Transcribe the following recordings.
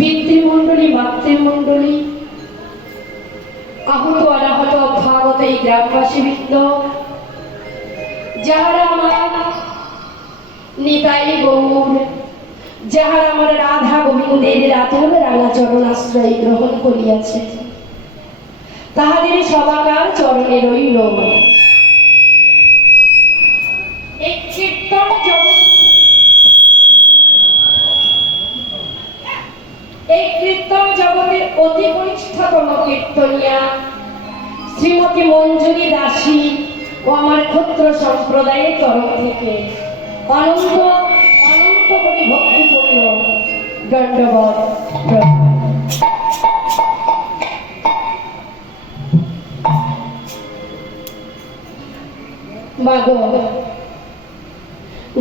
পিতৃমণ্ডলী, মাতৃমণ্ডলী। আহত অনাহত অভ্যাগত এই গ্রামবাসী বৃন্দ, যাহারা আমার নিতাই গৌর, যাহার আমার রাধা গোবিন্দের রাতুল রাঙা চরণ আশ্রয় গ্রহণ করিয়াছে, তাহাদের সবাকার চরণে রইল এই অতি কনিষ্ঠতম কীর্তনিয়া। শ্রীমতী মঞ্জুরি দাসী ও আমার ক্ষুদ্র সম্প্রদায়ের তরফ থেকে অনন্ত অনন্ত কোটি ভক্তিপূর্ণ দণ্ডবত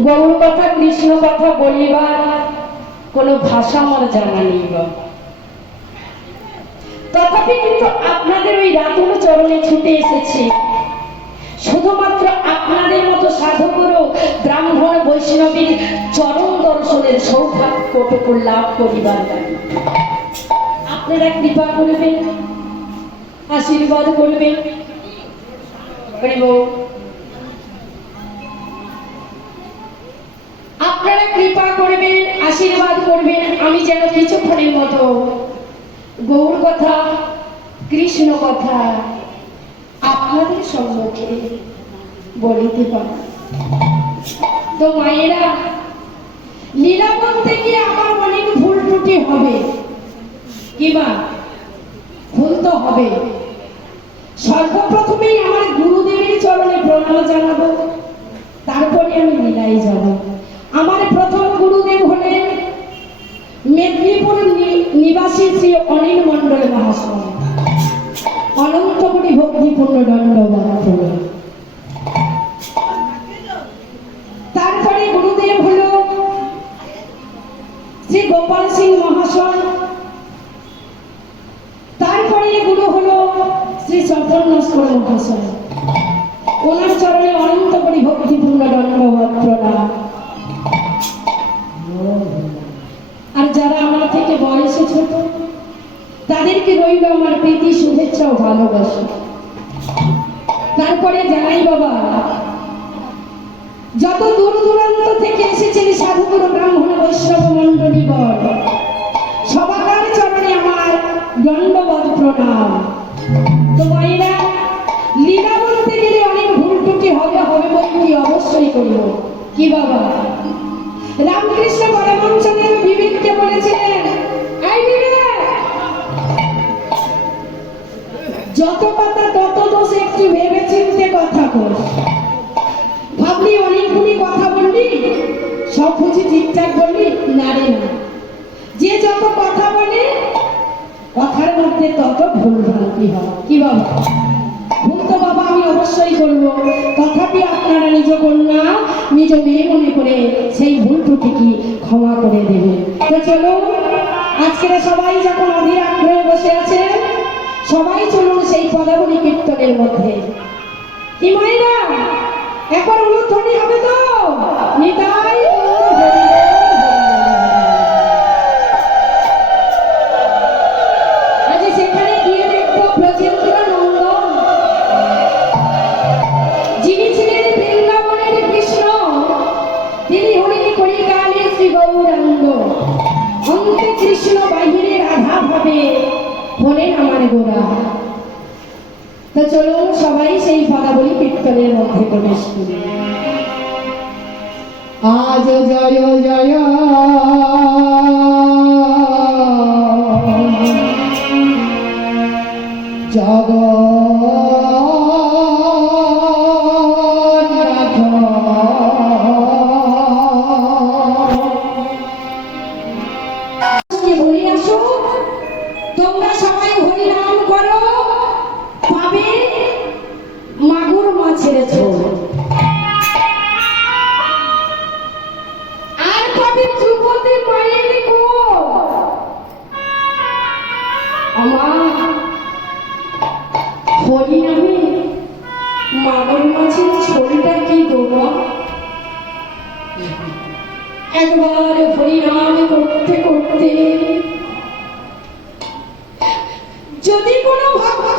গৌর কথা কৃষ্ণ কথা বলিবার কোনো ভাষা আমার জানা নেই বাবা তথাপি কিন্তু আপনাদের ওই রাতুল চরণে ছুটে এসেছি। শুধুমাত্র আপনাদের মতো সাধকেরও ব্রাহ্মণ বৈষ্ণবীর চরণ দর্শনের সৌভাগ্যটুকু লাভ করিবার আপনারা কৃপা করবেন, আশীর্বাদ করবেন। আপনারা কৃপা করবেন, আশীর্বাদ করবেন, আমি যেন কিছুক্ষণের মতো গৌর কথা কৃষ্ণ কথা আপনাদের সম্মুখে বলিতে পারি। তো মায়েরা, লীলা বলতে গিয়ে আমার অনেক ভুল ত্রুটি হবে। কিবা ভুল তো হবে। সর্বপ্রথমেই আমার গুরুদেবের চরণে প্রণাম জানাব। তারপরে আমি লীলায় যাব। আমার প্রথম গুরুদেব হলেন মেদিনীপুর নিবাসী শ্রী অনিল মন্ডল মহাশয়। অনন্তপুরী ভক্তিপূর্ণ দণ্ড তারপরে গুরুদেব হল শ্রী গোপাল সিং মহাশয়। তারপরে গুরু হল শ্রী সফল মহাশয়। ওনার শুভেচ্ছা ও ভালোবাসা। তারপরে জানাই বাবা, যত দূর দূরান্ত থেকে এসেছেন সাধুগুরু ব্রাহ্মণ বৈষ্ণব মণ্ডলী বল সবাকার চরণে আমার দণ্ডবত প্রণাম। তো মায়েরা, লীলা বলতে গেলে অনেক ভুল ত্রুটি হবে হবে বলে কি অবশ্যই করব। কি বাবা? রামকৃষ্ণ কথা কথার মধ্যে তত ভুল ভ্রান্তি হয়? কি বাবা ভুল তো বাবা, আমি অবশ্যই করব। তথাপি আপনারা নিজ কন্যা, নিজ মেয়ে মনে করে সেই ভুল ক্ষমা করে দেবেন। তো চলো আজকের সবাই যখন অধীর আগ্রহে বসে আছে সবাই চলুন সেই পদাবলী কীর্তনের মধ্যে। কি মায়েরা এখন অনুধ্বনি হবে তো? নিতাই আমার গোড়া। তো চলুন সবাই সেই পদাবলী কীর্তনের মধ্যে প্রবেশ করি। আজ জয় জয়। জগন্নাথ মাগুর মাছের ছবিটা কি দেবো একবার হরিনাম করতে করতে যদি কোনো ভক্ত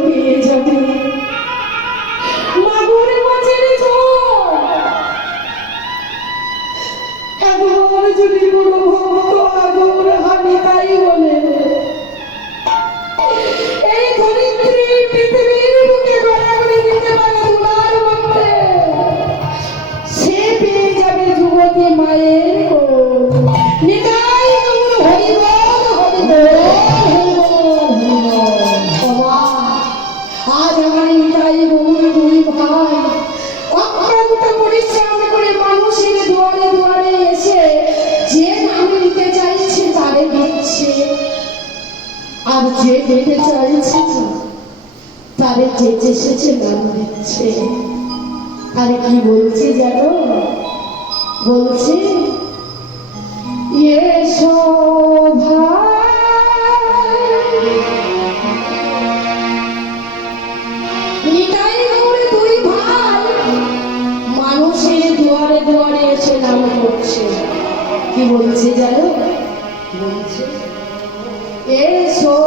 আর যে পেতে চাইছে তারে যে চেষেছে নাম দিচ্ছে। আর কি বলছে জানো? বলছে Thank you. এসে করছে। কি বলছে এসো